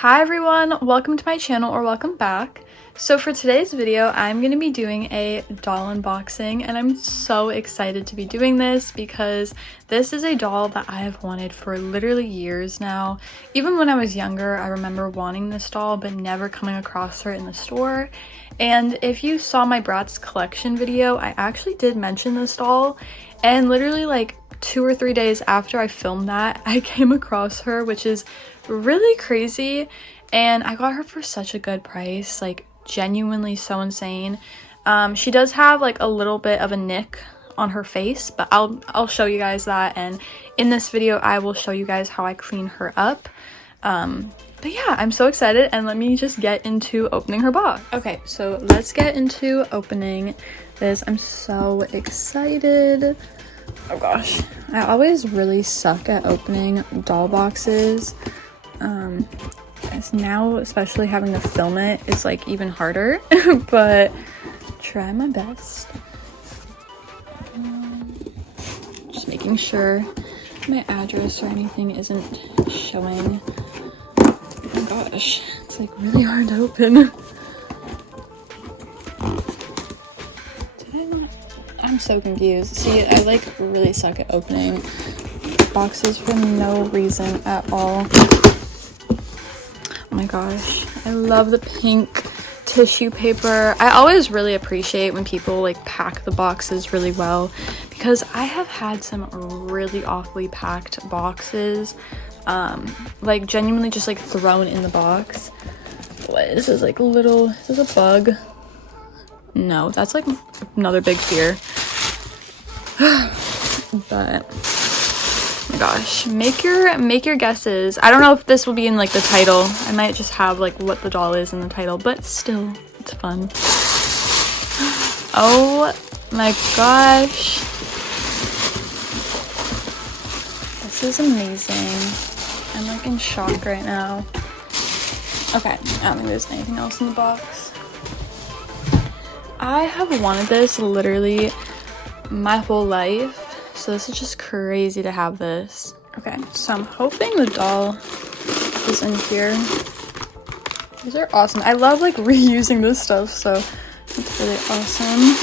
Hi everyone, welcome to my channel, or welcome back. So for today's video, I'm going to be doing a doll unboxing, and I'm so excited to be doing this because this is a doll that I have wanted for literally years now. Even when I was younger, I remember wanting this doll but never coming across her in the store. And if you saw my Bratz collection video, I actually did mention this doll, and literally like 2 or 3 days after I filmed that, I came across her, which is really crazy, and I got her for such a good price, like genuinely so insane. She does have like a little bit of a nick on her face, but I'll show you guys that, and in this video I will show you guys how I clean her up. But yeah, I'm so excited, and let me just get into opening her box. Okay, so let's get into opening this. I'm so excited. Oh gosh, I always really suck at opening doll boxes. As now, especially having to film it, is like even harder, but try my best. Just making sure my address or anything isn't showing. Oh my gosh, it's like really hard to open. Did I not? I'm so confused. See, I like really suck at opening boxes for no reason at all. Oh my gosh, I love the pink tissue paper. I always really appreciate when people like pack the boxes really well, because I have had some really awfully packed boxes, like genuinely just like thrown in the box. What is this, like little, is this a bug? No, that's like another big fear. But oh my gosh, make your guesses. I don't know if this will be in like the title. I might just have like what the doll is in the title, but still, it's fun. Oh my gosh, this is amazing. I'm like in shock right now. Okay, I don't think there's anything else in the box. I have wanted this literally my whole life, so this is just crazy to have this. Okay, so I'm hoping the doll is in here. These are awesome. I love like reusing this stuff, so it's really awesome.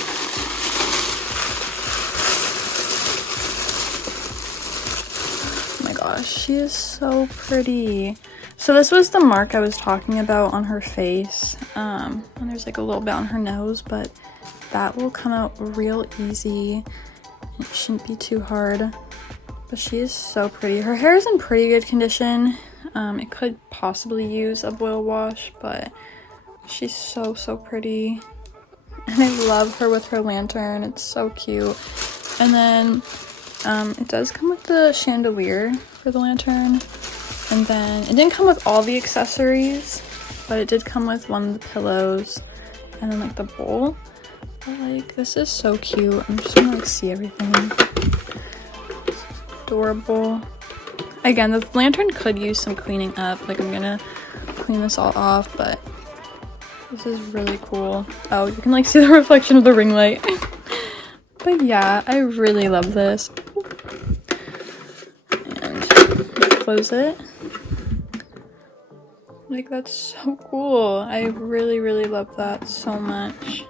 Oh my gosh, she is so pretty. So this was the mark I was talking about on her face, and there's like a little bit on her nose, but that will come out real easy. It shouldn't be too hard, but she is so pretty. Her hair is in pretty good condition. It could possibly use a boil wash, but she's so pretty, and I love her with her lantern. It's so cute. And then it does come with the chandelier for the lantern, and then it didn't come with all the accessories, but it did come with one of the pillows and then like the bowl. But like, this is so cute. I'm just gonna like see everything. It's adorable. Again, the lantern could use some cleaning up. Like, I'm gonna clean this all off, but this is really cool. Oh, you can like see the reflection of the ring light. But yeah, I really love this. And close it. Like, that's so cool. I really love that so much.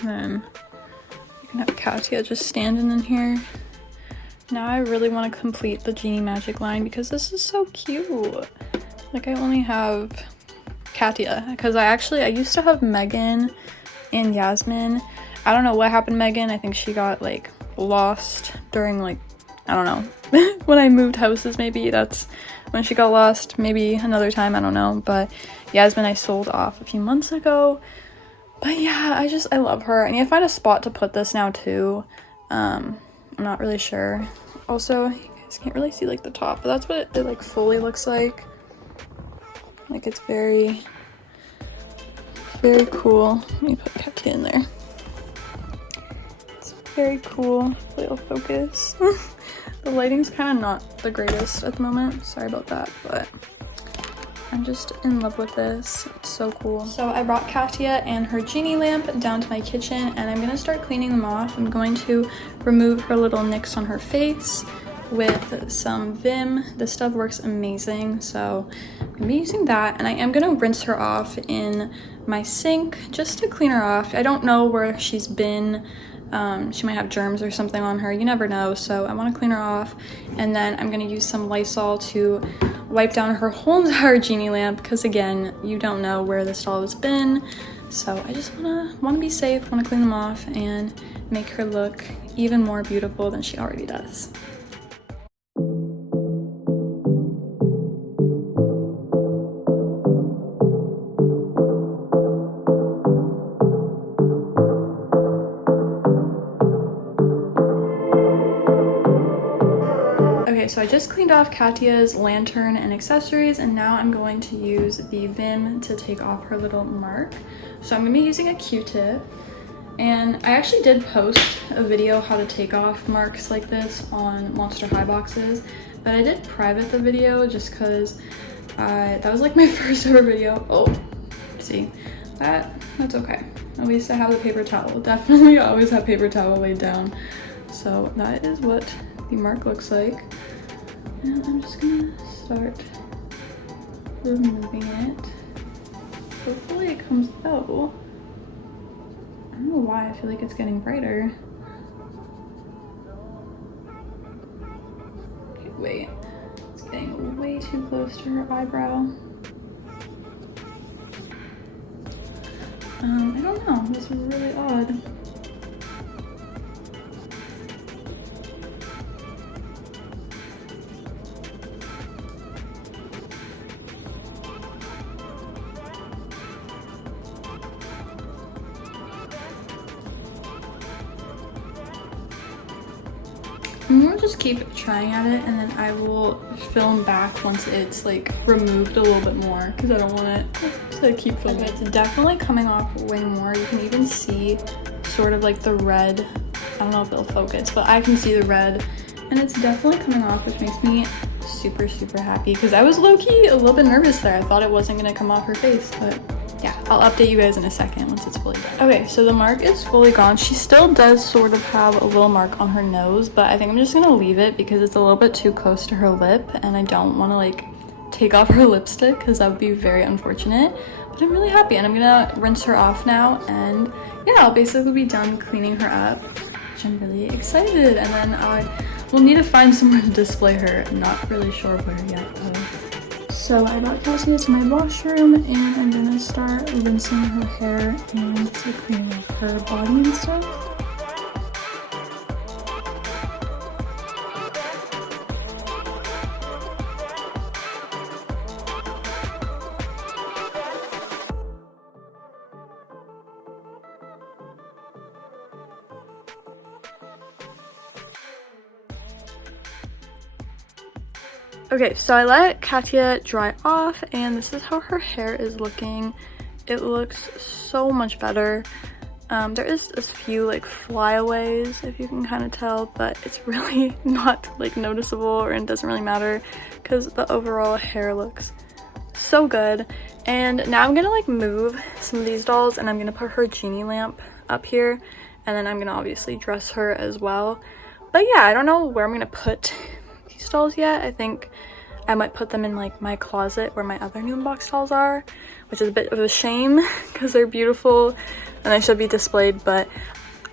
And then you can have Katia just standing in here. Now I really want to complete the Genie Magic line because this is so cute. Like, I only have Katia because I used to have Megan and Yasmin. I don't know what happened to Megan. I think she got like lost during like, I don't know, when I moved houses. Maybe that's when she got lost. Maybe another time, I don't know. But Yasmin I sold off a few months ago. But yeah, I love her. I need to find a spot to put this now too. I'm not really sure. Also, you guys can't really see like the top, but that's what it like fully looks like. Like, it's very cool. Let me put Katia in there. It's very cool. Hopefully it'll focus. The lighting's kind of not the greatest at the moment. Sorry about that, but I'm just in love with this. It's so cool. So I brought Katia and her genie lamp down to my kitchen, and I'm gonna start cleaning them off. I'm going to remove her little nicks on her face, with some Vim. This stuff works amazing, so I'm gonna be using that, and I am gonna rinse her off in my sink just to clean her off. I don't know where she's been. She might have germs or something on her, you never know, so I want to clean her off. And then I'm going to use some Lysol to wipe down her whole entire genie lamp, because again, you don't know where this doll has been. So I just want to be safe, want to clean them off and make her look even more beautiful than she already does. Okay, so I just cleaned off Katia's lantern and accessories, and now I'm going to use the Vim to take off her little mark. So I'm going to be using a Q-tip, and I actually did post a video how to take off marks like this on Monster High boxes, but I did private the video just because that was like my first ever video. Oh, see, that's okay. At least I have the paper towel. Definitely always have paper towel laid down. So that is what the mark looks like. And I'm just gonna start removing it. Hopefully it comes out. I don't know why I feel like it's getting brighter. Okay, wait. It's getting way too close to her eyebrow. I don't know. This is really odd. I'm gonna just keep trying at it, and then I will film back once it's like removed a little bit more, because I don't want it to keep filming. Okay, it's definitely coming off way more. You can even see sort of like the red. I don't know if it'll focus, but I can see the red, and it's definitely coming off, which makes me super, super happy, because I was low-key a little bit nervous there. I thought it wasn't gonna come off her face, but yeah, I'll update you guys in a second once it's fully done. Okay, so the mark is fully gone. She still does sort of have a little mark on her nose, but I think I'm just gonna leave it because it's a little bit too close to her lip, and I don't want to like take off her lipstick because that would be very unfortunate. But I'm really happy, and I'm gonna rinse her off now, and yeah, I'll basically be done cleaning her up, which I'm really excited. And then I will need to find somewhere to display her. I'm not really sure where yet though. So I brought Katia to my washroom, and I'm gonna start rinsing her hair and cleaning up her body and stuff. Okay, so I let Katia dry off, and this is how her hair is looking. It looks so much better. There is a few like flyaways, if you can kind of tell, but it's really not like noticeable, or it doesn't really matter because the overall hair looks so good. And now I'm gonna like move some of these dolls, and I'm gonna put her genie lamp up here, and then I'm gonna obviously dress her as well. But yeah, I don't know where I'm gonna put these dolls yet. I think I might put them in like my closet where my other new unboxed dolls are, which is a bit of a shame because they're beautiful and they should be displayed, but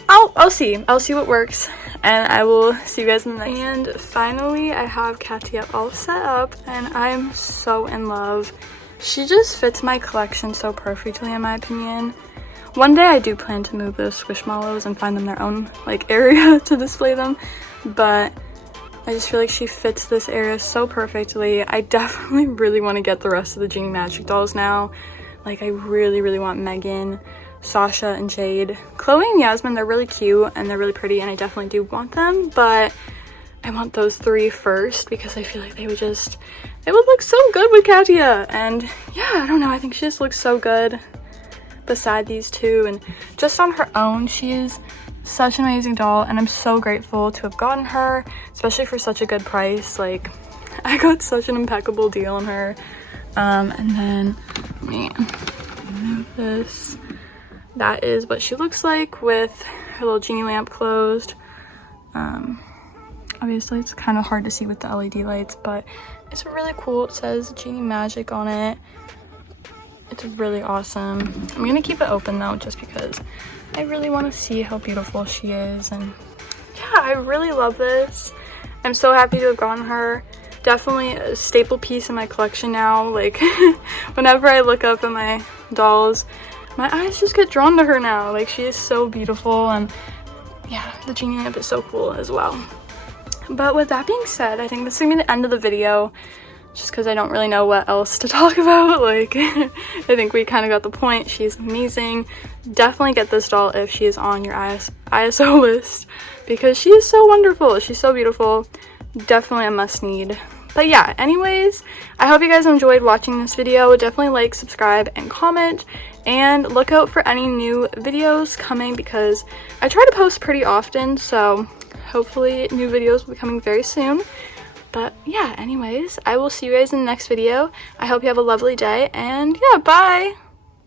I'll see what works, and I will see you guys in the next. And finally I have Katia all set up, and I'm so in love. She just fits my collection so perfectly in my opinion. One day I do plan to move those Squishmallows and find them their own like area to display them, but I just feel like she fits this area so perfectly. I definitely really want to get the rest of the Genie Magic dolls now. Like I really want Megan, Sasha, and Jade. Chloe and Yasmin, they're really cute and they're really pretty, and I definitely do want them, but I want those three first because I feel like they would look so good with Katia. And yeah, I don't know, I think she just looks so good beside these two, and just on her own, she is such an amazing doll, and I'm so grateful to have gotten her, especially for such a good price. Like I got such an impeccable deal on her. And then let me move this. That is what she looks like with her little genie lamp closed. Obviously it's kind of hard to see with the LED lights, but it's really cool. It says Genie Magic on it. It's really awesome. I'm gonna keep it open though, just because I really want to see how beautiful she is. And yeah, I really love this. I'm so happy to have gotten her. Definitely a staple piece in my collection now. Like whenever I look up at my dolls, my eyes just get drawn to her now. Like, she is so beautiful, and yeah, the Genie lamp is so cool as well. But with that being said, I think this is gonna be the end of the video, just because I don't really know what else to talk about. Like, I think we kind of got the point. She's amazing. Definitely get this doll if she is on your ISO list, because she is so wonderful. She's so beautiful. Definitely a must need. But yeah, anyways, I hope you guys enjoyed watching this video. Definitely like, subscribe, and comment, and look out for any new videos coming, because I try to post pretty often, so hopefully new videos will be coming very soon. But yeah, anyways, I will see you guys in the next video. I hope you have a lovely day, and yeah, bye!